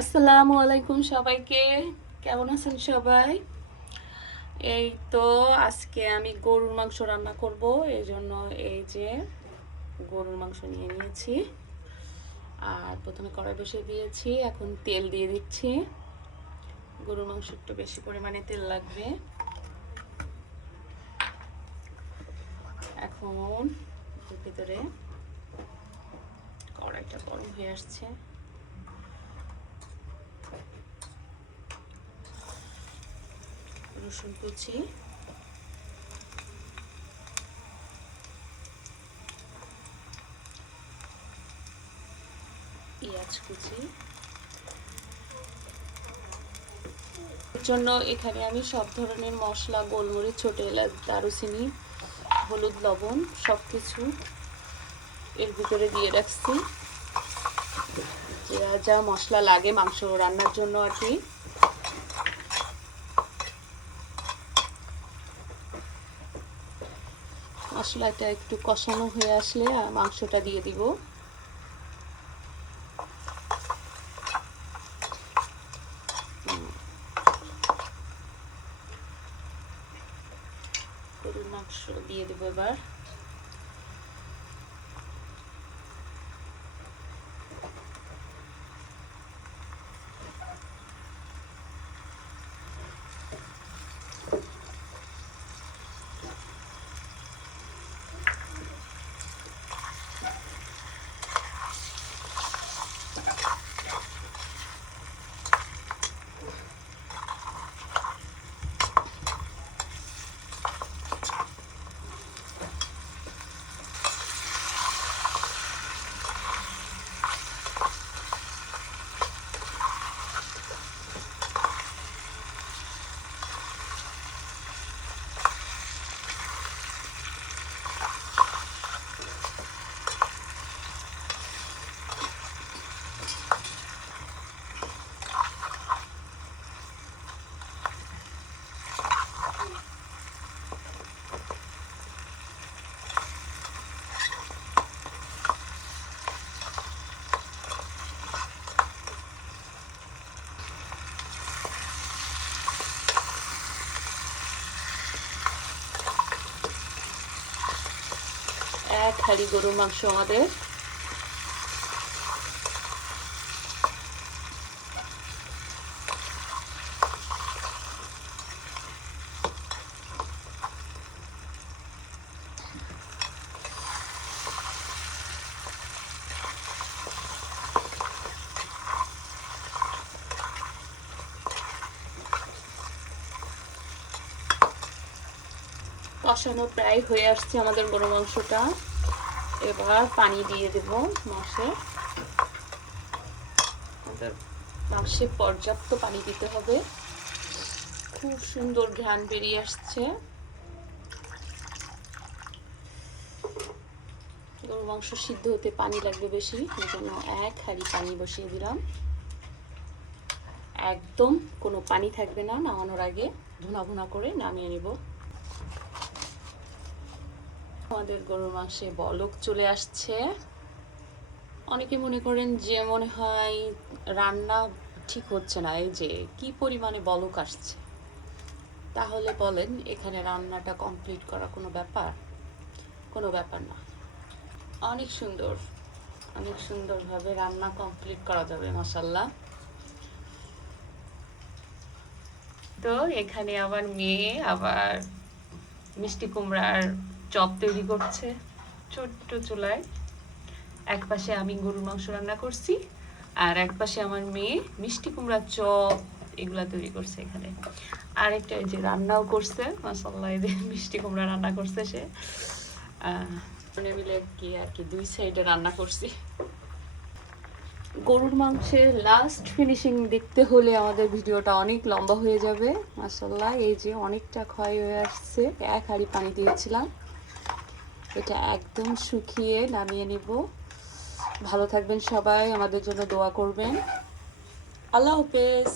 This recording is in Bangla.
আসসালামু আলাইকুম সবাইকে। কেমন আছেন সবাই? এই তো আজকে আমি গরুর মাংস রান্না করব। এই জন্য এই যে গরুর মাংস নিয়ে নিয়েছি। আর প্রথমে কড়াই বসিয়ে দিয়েছি, এখন তেল দিয়ে দিচ্ছি। গরুর মাংস একটু বেশি পরিমাণে তেল লাগবে। এখন এর ভিতরে কড়াইটা গরম হয়ে আসছে। রসুন কুচি, পেঁয়াজ কুচি, এর জন্য এখানে আমি সব ধরনের মশলা, গোলমরিচ, ছোট এলাচ, দারুচিনি, হলুদ, লবণ সব কিছু এর ভিতরে দিয়ে রাখছি। যা যা মশলা লাগে মাংস রান্নার জন্য আর কি। মশলাটা একটু কষানো হয়ে আসলে মাংসটা দিয়ে দিব। গরুর মাংস দিয়ে দেবো এবার। এক হাঁড়ি গরুর মাংস আমাদের। কষানো প্রায় হয়ে আসছে আমাদের গরু মাংসটা। এবার পানি দিয়ে দেব মাংসে। মাংসে পর্যাপ্ত পানি দিতে হবে। খুব সুন্দর ঘ্রাণ বেরিয়ে আসছে। গরু মাংস সিদ্ধ হতে পানি লাগবে বেশি, এই জন্য এক হাঁড়ি পানি বসিয়ে দিলাম। একদম কোনো পানি থাকবে না, নামানোর আগে ভুনা ভুনা করে নামিয়ে নেব। আমাদের গরুর মাংসে বলক চলে আসছে। অনেকে মনে করেন যে মনে হয় রান্না ঠিক হচ্ছে না, এই যে কি পরিমাণে বলক আসছে। তাহলে বলেন এখানে রান্নাটা কমপ্লিট করা কোনো ব্যাপার? কোনো ব্যাপার না। অনেক সুন্দর, অনেক সুন্দরভাবে রান্না কমপ্লিট করা যাবে মাশাআল্লাহ। তো এখানে আমার মেয়ে আবার মিষ্টি কুমড়ার চপ তৈরি করছে ছোট্ট চুলায়। এক পাশে আমি গরুর মাংস রান্না করছি, আর এক পাশে আমার মেয়ে মিষ্টি কুমড়ার চপ এগুলা তৈরি করছে এখানে। আর একটা এই যে রান্নাও করছে মাশাআল্লাহ, এই যে মিষ্টি কুমড়া রান্না করছে সে। মিলে কি আর কি দুই সাইডে রান্না করছি। গরুর মাংসের লাস্ট ফিনিশিং দেখতে হলে আমাদের ভিডিওটা অনেক লম্বা হয়ে যাবে। মাশাআল্লাহ এই যে অনেকটা ক্ষয় হয়ে আসছে। এক হাঁড়ি পানি দিয়েছিলাম, এটা একদম শুকিয়ে নামিয়ে নিব। ভালো থাকবেন সবাই, আমাদের জন্য দোয়া করবেন। আল্লাহ হাফেজ।